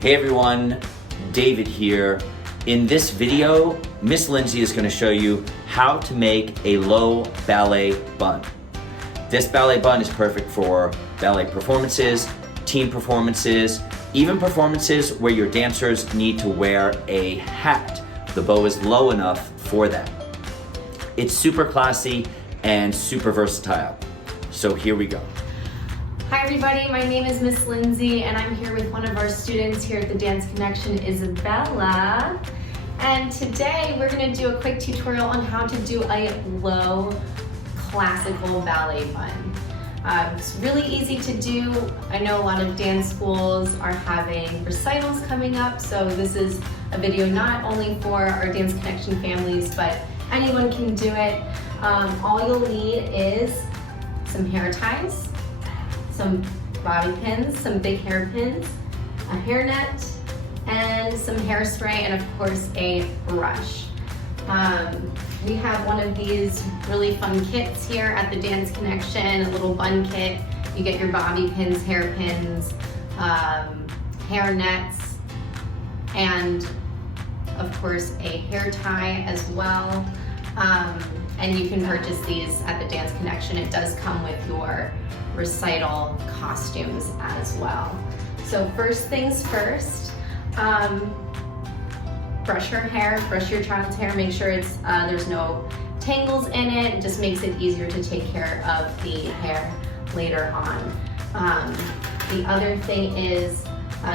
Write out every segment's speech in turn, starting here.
Hey everyone, David here. In this video, Miss Lindsay is going to show you how to make a low ballet bun. This ballet bun is perfect for ballet performances, team performances, even performances where your dancers need to wear a hat. The bow is low enough for that. It's super classy and super versatile. So here we go. Hi everybody, my name is Miss Lindsay and I'm here with one of our students here at the Dance Connection, Isabella. And today we're going to do a quick tutorial on how to do a low classical ballet bun. It's really easy to do. I know a lot of dance schools are having recitals coming up, so this is a video not only for our Dance Connection families, but anyone can do it. All you'll need is some hair ties, some bobby pins, some big hairpins, a hairnet, and some hairspray, and of course a brush. We have one of these really fun kits here at the Dance Connection, a little bun kit. You get your bobby pins, hairpins, hair nets, and of course a hair tie as well. And you can purchase these at the Dance Connection. It does come with your recital costumes as well. So first things first, brush your hair, brush your child's hair, make sure it's there's no tangles in it. It just makes it easier to take care of the hair later on. The other thing is,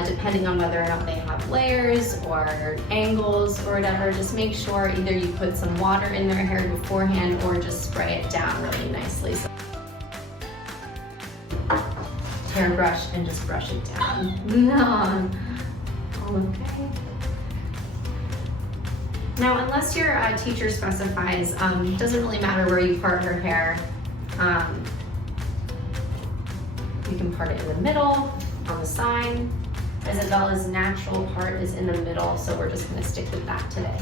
depending on whether or not they have layers or angles or whatever, just make sure either you put some water in their hair beforehand or just spray it down really nicely. So, hairbrush and just brush it down. No. Okay. Now, unless your teacher specifies, it doesn't really matter where you part her hair. You can part it in the middle, on the side. Isabella's natural part is in the middle, so we're just going to stick with that today.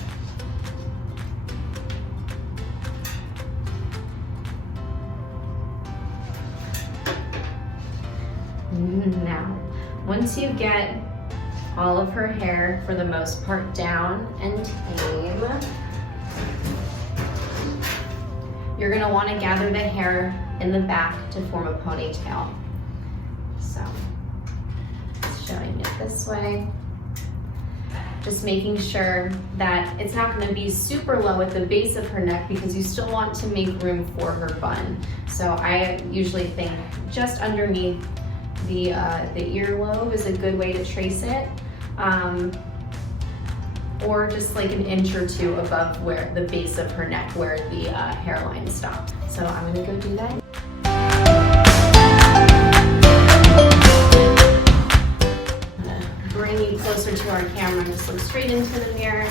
Now, once you get all of her hair, for the most part, down and tame, you're going to want to gather the hair in the back to form a ponytail. So, showing it this way. Just making sure that it's not going to be super low at the base of her neck because you still want to make room for her bun. So I usually think just underneath the earlobe is a good way to trace it, or just like an inch or two above where the base of her neck, where the hairline stops. So I'm going to go do that. I'm going to bring you closer to our camera and just look straight into the mirror.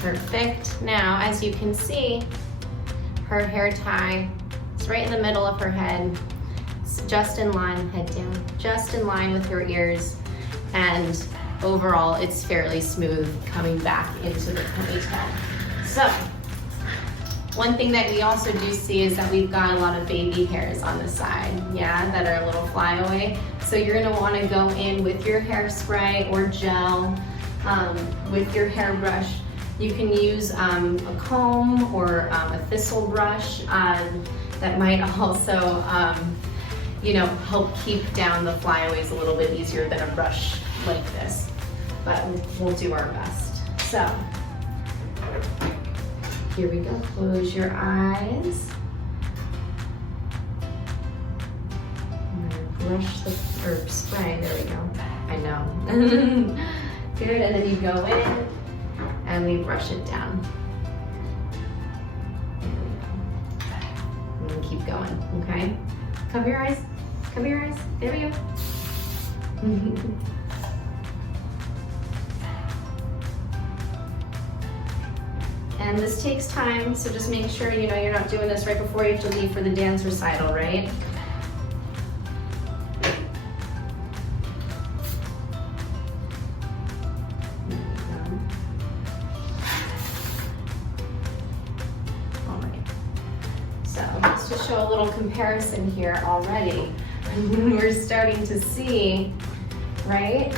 Perfect. Now, as you can see, her hair tie is right in the middle of her head. Just in line, head down, just in line with her ears, and overall it's fairly smooth coming back into the ponytail. So, one thing that we also do see is that we've got a lot of baby hairs on the side, yeah, that are a little flyaway. So you're going to want to go in with your hairspray or gel, with your hairbrush. You can use a comb or a thistle brush that might also help keep down the flyaways a little bit easier than a brush like this, but we'll do our best. So, here we go, close your eyes. I'm gonna brush or spray, there we go, I know. Good, and then you go in and we brush it down. There we go. And then keep going, okay? Cover your eyes. Cover your eyes. There we go. And this takes time, so just make sure you're not doing this right before you have to leave for the dance recital, right? All right. So let's just show a little comparison here already. We're starting to see, right?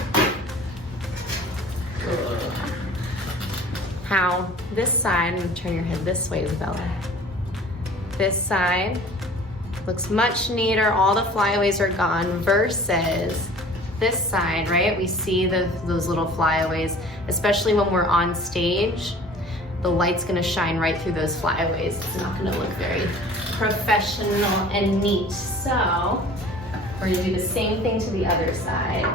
How this side, I'm gonna turn your head this way, Isabella. This side looks much neater, all the flyaways are gone, versus this side, right? We see those little flyaways, especially when we're on stage. The light's gonna shine right through those flyaways. It's not gonna look very professional and neat. So we're gonna do the same thing to the other side.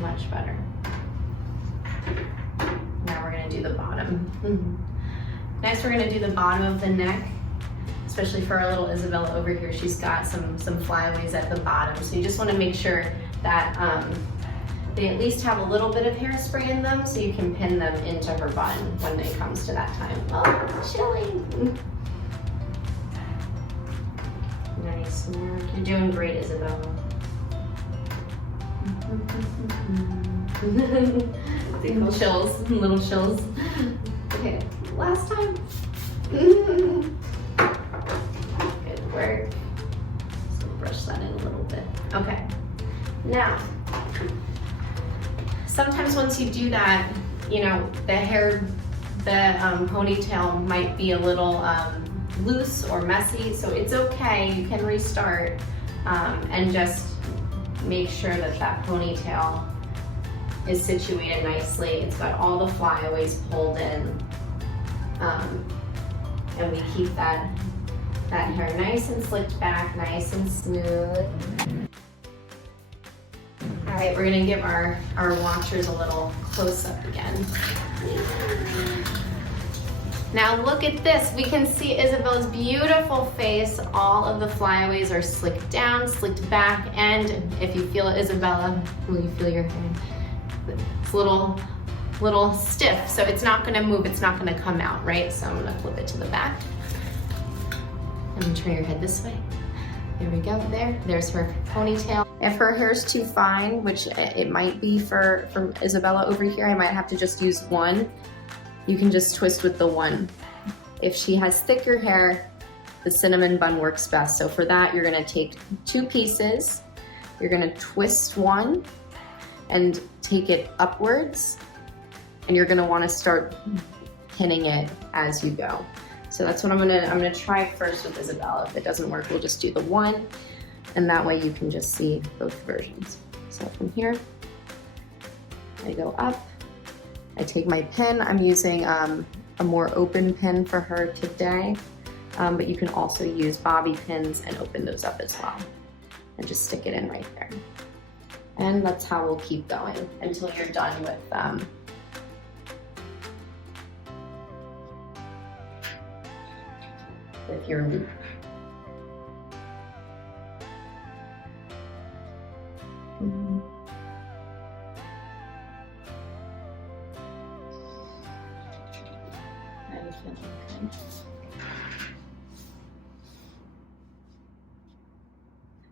Much better. Now we're gonna do the bottom. Next, we're gonna do the bottom of the neck, especially for our little Isabella over here. She's got some flyaways at the bottom. So you just wanna make sure that they at least have a little bit of hairspray in them so you can pin them into her bun when it comes to that time. Oh, chilling. Nice work. You're doing great, Isabella. Little chills. Okay, last time. Good work. So brush that in a little bit. Okay, now, sometimes once you do that, you know, the ponytail might be a little loose or messy, so it's okay, you can restart and just make sure that that ponytail is situated nicely. It's got all the flyaways pulled in, and we keep that hair nice and slicked back, nice and smooth. All right, we're gonna give our watchers a little close up again. Now look at this. We can see Isabella's beautiful face. All of the flyaways are slicked down, slicked back, and if you feel it, Isabella, will you feel your hair? It's a little stiff, so it's not gonna move, it's not gonna come out, right? So I'm gonna flip it to the back. And turn your head this way. There we go, there's her ponytail. If her hair's too fine, which it might be for Isabella over here, I might have to just use one. You can just twist with the one. If she has thicker hair, the cinnamon bun works best. So for that, you're gonna take 2 pieces, you're gonna twist one and take it upwards, and you're gonna wanna start pinning it as you go. So that's what I'm gonna try first with Isabella. If it doesn't work, we'll just do the one, and that way you can just see both versions. So from here, I go up, I take my pin. I'm using a more open pin for her today, but you can also use bobby pins and open those up as well. And just stick it in right there. And that's how we'll keep going until you're done with your loop.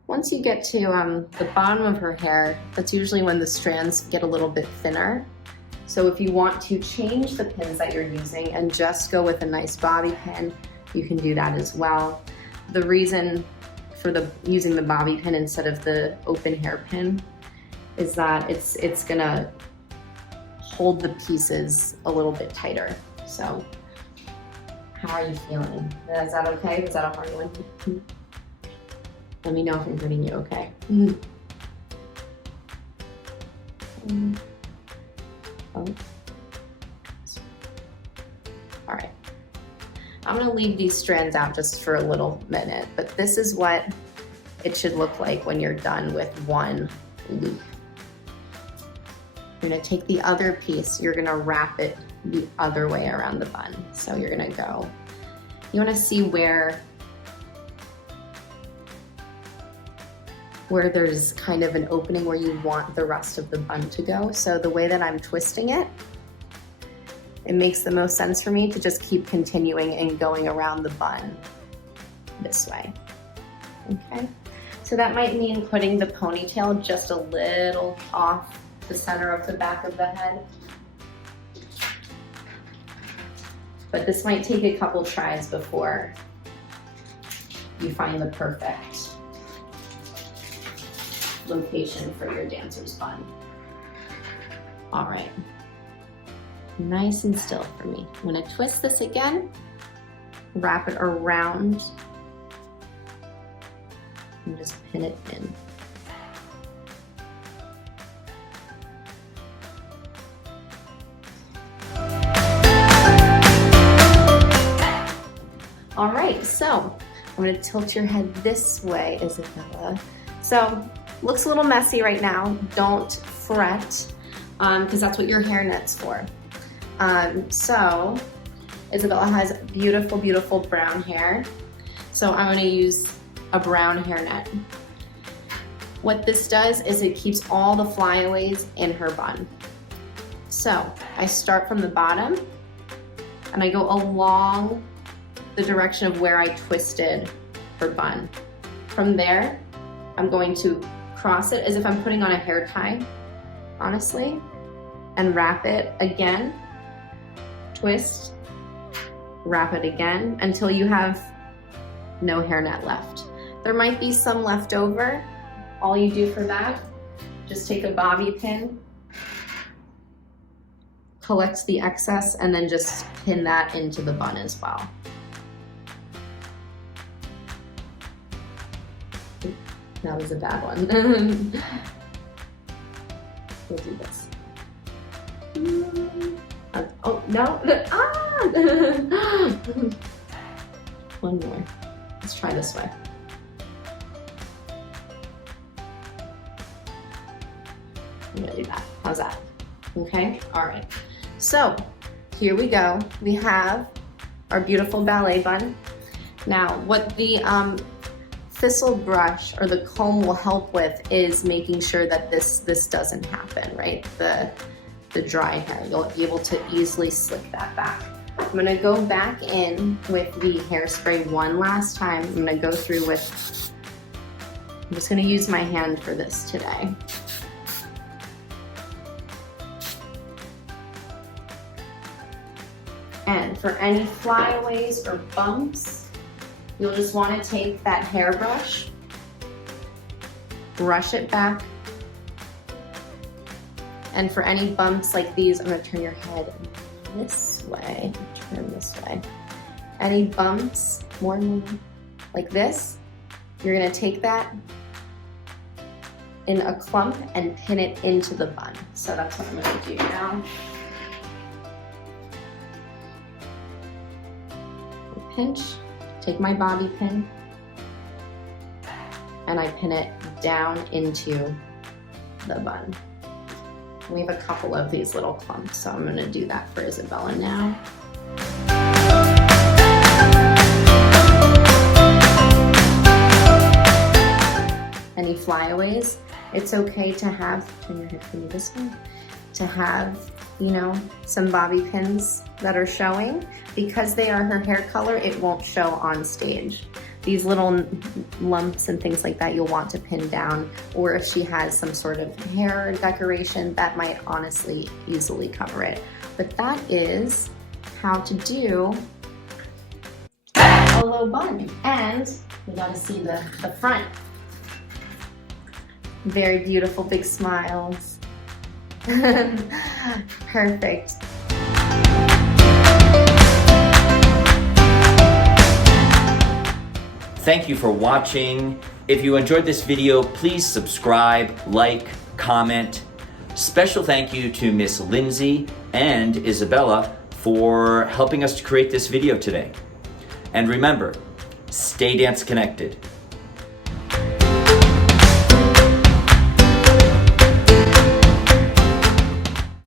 Once you get to the bottom of her hair, that's usually when the strands get a little bit thinner. So if you want to change the pins that you're using and just go with a nice bobby pin, you can do that as well. The reason for using the bobby pin instead of the open hair pin is that it's gonna hold the pieces a little bit tighter. So how are you feeling? Is that okay? Is that a hard one? Let me know if I'm hurting you, okay? Oh. All right. I'm gonna leave these strands out just for a little minute, but this is what it should look like when you're done with one loop. You're gonna take the other piece, you're gonna wrap it the other way around the bun. So you're gonna go, you wanna see where there's kind of an opening where you want the rest of the bun to go. So the way that I'm twisting it, it makes the most sense for me to just keep continuing and going around the bun this way, okay? So that might mean putting the ponytail just a little off the center of the back of the head. But this might take a couple tries before you find the perfect location for your dancer's bun. All right, nice and still for me. I'm gonna twist this again, wrap it around, and just pin it in. All right, so I'm gonna tilt your head this way, Isabella. So, looks a little messy right now. Don't fret, because that's what your hairnet's for. So, Isabella has beautiful, beautiful brown hair. So I'm gonna use a brown hairnet. What this does is it keeps all the flyaways in her bun. So, I start from the bottom, and I go along the direction of where I twisted her bun. From there, I'm going to cross it as if I'm putting on a hair tie, honestly, and wrap it again, twist, wrap it again until you have no hairnet left. There might be some left over. All you do for that, just take a bobby pin, collect the excess, and then just pin that into the bun as well. That was a bad one. We'll do this. Oh, no. Ah! One more. Let's try this way. I'm gonna do that. How's that? Okay, all right. So, here we go. We have our beautiful ballet bun. Now, what the thistle brush or the comb will help with is making sure that this doesn't happen, right? The dry hair, you'll be able to easily slick that back. I'm gonna go back in with the hairspray one last time. I'm gonna go through with, I'm just gonna use my hand for this today. And for any flyaways or bumps, you'll just want to take that hairbrush, brush it back, and for any bumps like these, I'm going to turn your head this way, turn this way. Any bumps, more like this, you're going to take that in a clump and pin it into the bun. So that's what I'm going to do now. Pinch. Take my bobby pin and I pin it down into the bun. We have a couple of these little clumps, so I'm gonna do that for Isabella now. Any flyaways, it's okay to have, turn your head for me this way, to have, you know, some bobby pins that are showing. Because they are her hair color, it won't show on stage. These little lumps and things like that you'll want to pin down, or if she has some sort of hair decoration, that might honestly easily cover it. But that is how to do a low bun. And we gotta see the front. Very beautiful, big smiles. Perfect. Thank you for watching. If you enjoyed this video, please subscribe, like, comment. Special thank you to Miss Lindsay and Isabella for helping us to create this video today. And remember, stay dance connected.